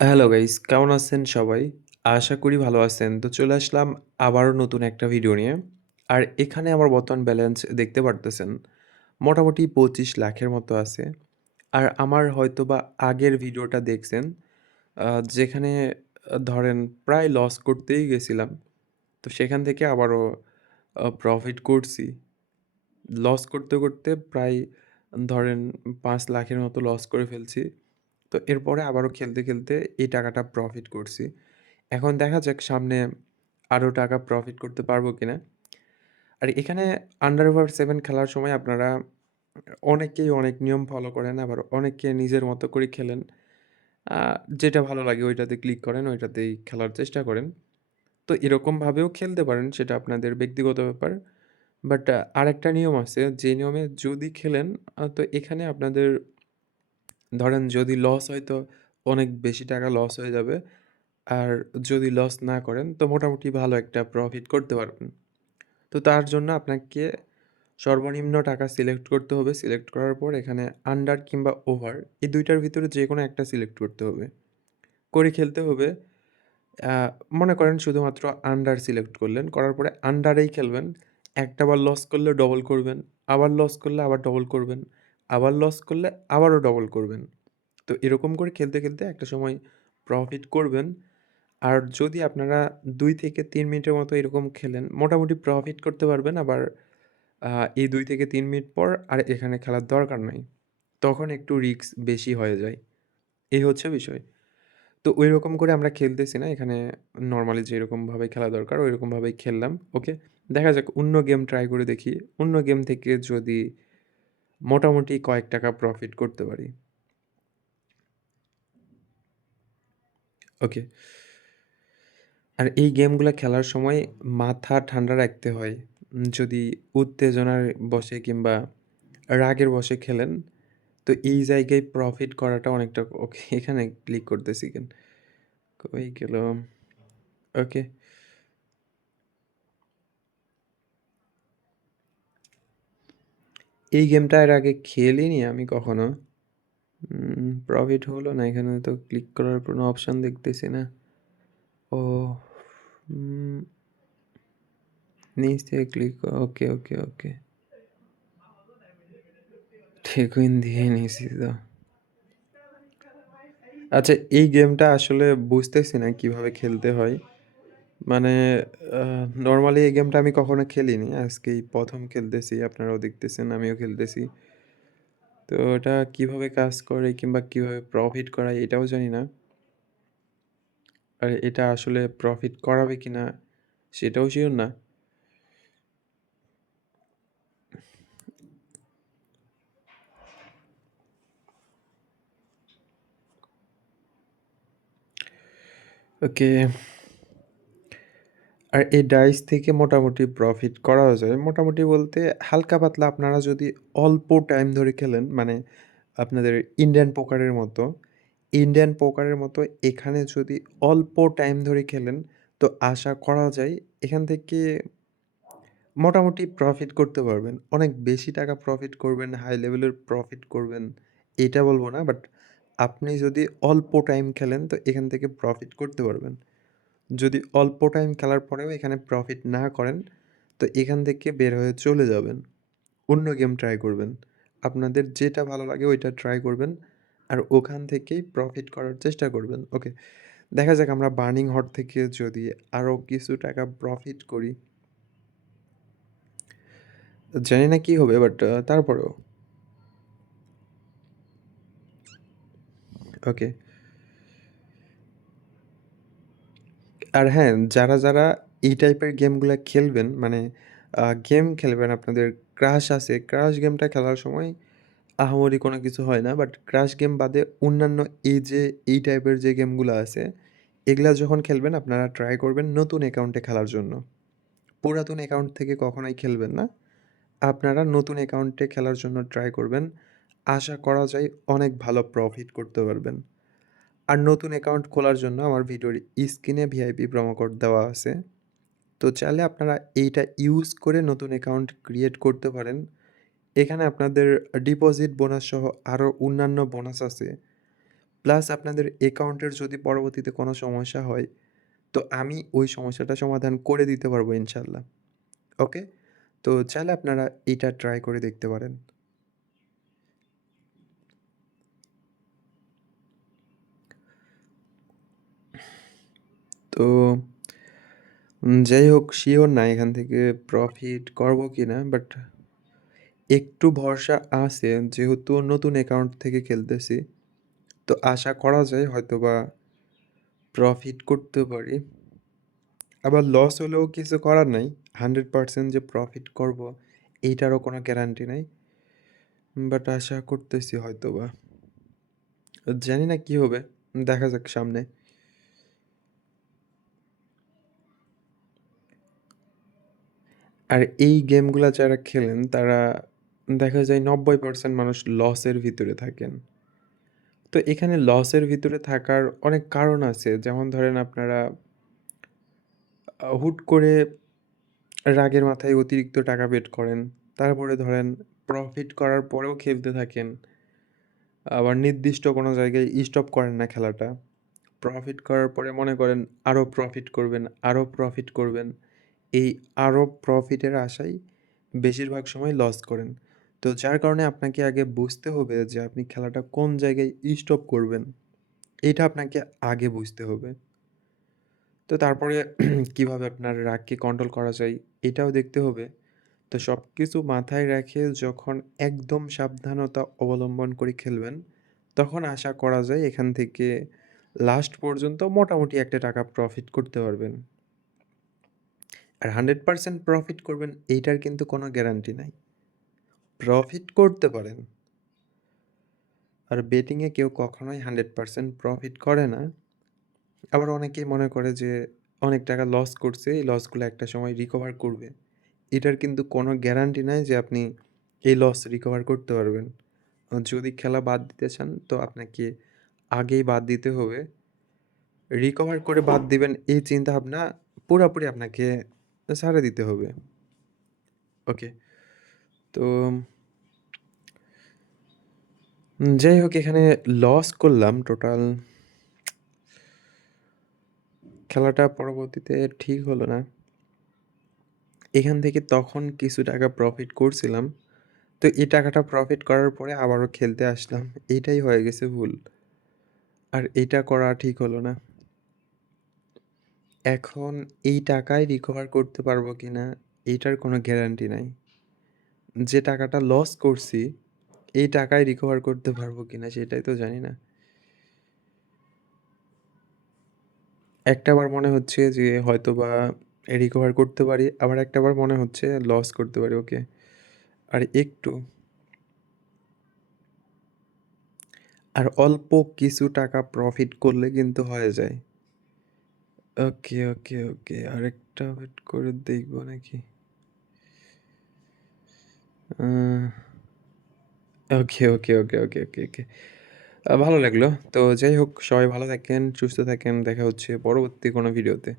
Hello guys, কেমন আছেন সবাই? আশা করি ভালো আছেন। তো চলে আসলাম আবারও নতুন একটা ভিডিও নিয়ে। আর এখানে আমার বর্তমান ব্যালেন্স দেখতে পারতেছেন। মোটামুটি ২৫ লাখের মতো আছে। আর আমার হয়তোবা আগের ভিডিওটা দেখছেন, আ যেখানে ধরেন প্রায় লস করতেই গেছিলাম। তো সেখান থেকে আবারও প্রফিট করছি। লস করতে, করতে প্রায় ধরেন ৫ লাখের মতো লস করে ফেলছি। তো এরপরে আবারও খেলতে, খেলতে এই টাকাটা প্রফিট করছি। এখন দেখা যাক সামনে আরও টাকা প্রফিট করতে পারবো কিনা। আর এখানে আন্ডার ওভার 7 খেলার সময় আপনারা অনেকেই অনেক নিয়ম ফলো করেন, আবার অনেকে নিজের মতো করে খেলেন। আ যেটা ভালো লাগে ওইটাতে ক্লিক করেন, ওইটাতেই খেলার চেষ্টা করেন। তো এরকমভাবেও খেলতে পারেন, সেটা আপনাদের ব্যক্তিগত ব্যাপার। বাট আরেকটা নিয়ম আছে, যে নিয়মে যদি খেলেন তো এখানে আপনাদের ধরেন যদি লস হয় তো অনেক বেশি টাকা লস হয়ে যাবে। আর যদি লস না করেন তো মোটামুটি ভালো একটা প্রফিট করতে পারবেন। তো তার জন্য আপনাকে সর্বনিম্ন টাকা সিলেক্ট করতে হবে। সিলেক্ট করার পর এখানে আন্ডার কিংবা ওভার এই ২ টার ভিতরে যেকোনো একটা সিলেক্ট করতে হবে। করে খেলতে হবে। আ মনে করেন শুধুমাত্র আন্ডার সিলেক্ট করলেন। করার পরে আন্ডারেই খেলবেন। একটা বার লস করলে ডবল করবেন। আবার লস করলে আবার ডবল করবেন। আবার লস করলে আবারও ডবল করবেন। তো এরকম করে খেলতে, খেলতে একটা সময় প্রফিট করবেন। আর যদি আপনারা ২ থেকে ৩ মিনিটের মতো এরকম খেলেন, মোটামুটি প্রফিট করতে পারবেন। আবার আ এই ২ থেকে ৩ মিনিট পর আর এখানে খেলার দরকার নাই। তখন একটু রিস্ক বেশি হয়ে যায়। এই হচ্ছে বিষয়। তো ঐরকম করে আমরা খেলতেছি না। এখানে নরমালি যেরকমভাবে খেলা দরকার ঐরকমভাবেই খেললাম। ওকে? দেখা যাক অন্য গেম ট্রাই করে দেখি। অন্য গেম থেকে যদি মোটামুটি কয়েক টাকা প্রফিট করতে পারি। ওকে? আর এই গেমগুলা খেলার সময় মাথা ঠান্ডা রাখতে হয়। যদি উত্তেজনার বশে কিংবা রাগের বশে খেলেন, তো এই জায়গায় প্রফিট করাটা অনেকটা ওকে এখানে ক্লিক করতেছি কেন? কই গেল? ওকে। এই গেমটা এর আগে খেলিনি আমি কখনো। প্রফিট হলো না। এখানে তো ক্লিক করার কোনো অপশন দেখতেছি না। ওহ! উম নিচ থেকে ক্লিক ওকে, ওকে, ওকে। ঠিকুইন দিয়ে নিছি তো। আচ্ছা, এই গেমটা আসলে বুঝতেছি না কিভাবে খেলতে হয়। মানে আ নরমালি এই গেমটা আমি কখনো খেলিনি। আজকেই ১ম খেলতেছি। আপনারাও দেখতেছেন, আমিও খেলতেছি। তো এটা কিভাবে কাজ করে কিংবা কিভাবে প্রফিট করায় এটাও জানি না। আর এটা আসলে প্রফিট করাবে কিনা সেটাও সিউর না। ওকে। আর এই ডাইস থেকে মোটামুটি প্রফিট করাও যায়। মোটামুটি বলতে হালকা পাতলা আপনারা যদি অল্প টাইম ধরে খেলেন, মানে আপনাদের ইন্ডিয়ান পোকারের মতো এখানে যদি অল্প টাইম ধরে খেলেন, তো আশা করা যায় এখান থেকে মোটামুটি প্রফিট করতে পারবেন। অনেক বেশি টাকা প্রফিট করবেন, হাই লেভেলের প্রফিট করবেন, এটা বলব না। বাট আপনি যদি অল্প টাইম খেলেন, তো এখান থেকে প্রফিট করতে পারবেন। যদি অল্প টাইম খেলার পরেও এখানে প্রফিট না করেন, তো এখান থেকে বের হয়ে চলে যাবেন। অন্য গেম ট্রাই করবেন। আপনাদের যেটা ভালো লাগে ওইটা ট্রাই করবেন। আর ওখান থেকেই প্রফিট করার চেষ্টা করবেন। ওকে। দেখা যাক আমরা বার্নিং হট থেকে যদি আরও কিছু টাকা প্রফিট করি। জানি না কি হবে বাট তারপরেও। ওকে। আর হ্যাঁ, যারা এই টাইপের গেমগুলা খেলবেন, মানে গেম খেলবেন আপনাদের ক্রাশ আছে, ক্রাশ গেমটা খেলার সময় আহামরি কোনো কিছু হয় না। বাট ক্রাশ গেম বাদে অন্যান্য এই যে এই টাইপের যে গেমগুলা আছে, এগুলা যখন খেলবেন আপনারা ট্রাই করবেন নতুন অ্যাকাউন্টে খেলার জন্য। পুরাতন অ্যাকাউন্ট থেকে কখনোই খেলবেন না। আপনারা নতুন অ্যাকাউন্টে খেলার জন্য ট্রাই করবেন। আশা করা যায় অনেক ভালো প্রফিট করতে পারবেন। আর নতুন অ্যাকাউন্ট খোলার জন্য আমার ভিডিওর স্ক্রিনে ভিআইপি প্রোমো কোড দেওয়া আছে। তো চাইলে আপনারা এইটা ইউজ করে নতুন অ্যাকাউন্ট ক্রিয়েট করতে পারেন। এখানে আপনাদের ডিপোজিট বোনাস সহ আরও অন্যান্য বোনাস আছে। প্লাস আপনাদের অ্যাকাউন্টের যদি পরবর্তীতে কোনো সমস্যা হয়, তো আমি ওই সমস্যাটা সমাধান করে দিতে পারবো ইনশাআল্লাহ। ওকে? তো চাইলে আপনারা এইটা ট্রাই করে দেখতে পারেন। তো যাই হোক সিওর না এখান থেকে প্রফিট করবো কিনা। বাট একটু ভরসা আছে যেহেতু নতুন অ্যাকাউন্ট থেকে খেলতেছি। তো আশা করা যায় হয়তোবা প্রফিট করতে পারি। আবার লস হলেও কিছু করার নাই। 100% যে প্রফিট করবো এইটারও কোনো গ্যারান্টি নাই। বাট আশা করতেছি হয়তোবা। জানি না কি হবে। দেখা যাক সামনে। আর এই গেমগুলা যারা খেলেন তারা দেখা যায় 90% মানুষ লসের ভিতরে থাকেন। তো এখানে লসের ভিতরে থাকার অনেক কারণ আছে। যেমন ধরেন আপনারা হুট করে রাগের মাথায় অতিরিক্ত টাকা বেট করেন। তারপরে ধরেন প্রফিট করার পরেও খেলতে থাকেন। আবার নির্দিষ্ট কোনো জায়গায় স্টপ করেন না খেলাটা। প্রফিট করার পরে মনে করেন আরও প্রফিট করবেন, আরও প্রফিট করবেন। এই আরও প্রফিটের আশায় বেশিরভাগ সময় লস করেন। তো যার কারণে আপনাকে আগে বুঝতে হবে যে আপনি খেলাটা কোন জায়গায় স্টপ করবেন। এইটা আপনাকে আগে বুঝতে হবে। তো তারপরে কিভাবে আপনার রাগকে কন্ট্রোল করা যায় এটাও দেখতে হবে। তো সবকিছু মাথায় রেখে যখন একদম সাবধানতা অবলম্বন করে খেলবেন, তখন আশা করা যায় এখান থেকে লাস্ট পর্যন্ত মোটামুটি একটা টাকা প্রফিট করতে পারবেন। আর 100% প্রফিট করবেন এইটার কিন্তু কোনো গ্যারান্টি নাই। প্রফিট করতে পারেন। আর বেটিংয়ে কেউ কখনোই 100% প্রফিট করে না। আবার অনেকেই মনে করে যে অনেক টাকা লস করছে, এই লসগুলো একটা সময় রিকভার করবে। এটার কিন্তু কোনো গ্যারান্টি নাই যে আপনি এই লস রিকভার করতে পারবেন। যদি খেলা বাদ দিতে চান তো আপনাকে আগেই বাদ দিতে হবে। রিকভার করে বাদ দিবেন এই চিন্তাভাবনা পুরাপুরি আপনাকে ছাড়ে দিতে হবে। ওকে? তো যাই হোক এখানে লস করলাম টোটাল খেলাটা পরবর্তীতে ঠিক হলো না। এখান থেকে তখন কিছু টাকা প্রফিট করছিলাম। তো এই টাকাটা প্রফিট করার পরে আবারও খেলতে আসলাম। এইটাই হয়ে গেছে ভুল। আর এইটা করা ঠিক হলো না। এখন এই টাকায় রিকভার করতে পারবো কিনা এইটার কোনো গ্যারান্টি নাই। যে টাকাটা লস করছি, এই টাকায় রিকভার করতে পারবো কিনা সেটাই তো জানি না। একটাবার মনে হচ্ছে যে হয়তোবা রিকভার করতে পারি, আবার একটাবার মনে হচ্ছে লস করতে পারি। ওকে। আর একটু আর অল্প কিছু টাকা প্রফিট করলে কিন্তু হয়ে যায়। ওকে, ওকে, ওকে। আরেকটা ওয়েট করে দেখবো নাকি? আ ওকে, ওকে, ওকে, ওকে, ওকে, ওকে। ভালো লাগলো। তো যাই হোক সবাই ভালো থাকেন, সুস্থ থাকেন। দেখা হচ্ছে পরবর্তী কোনো ভিডিওতে।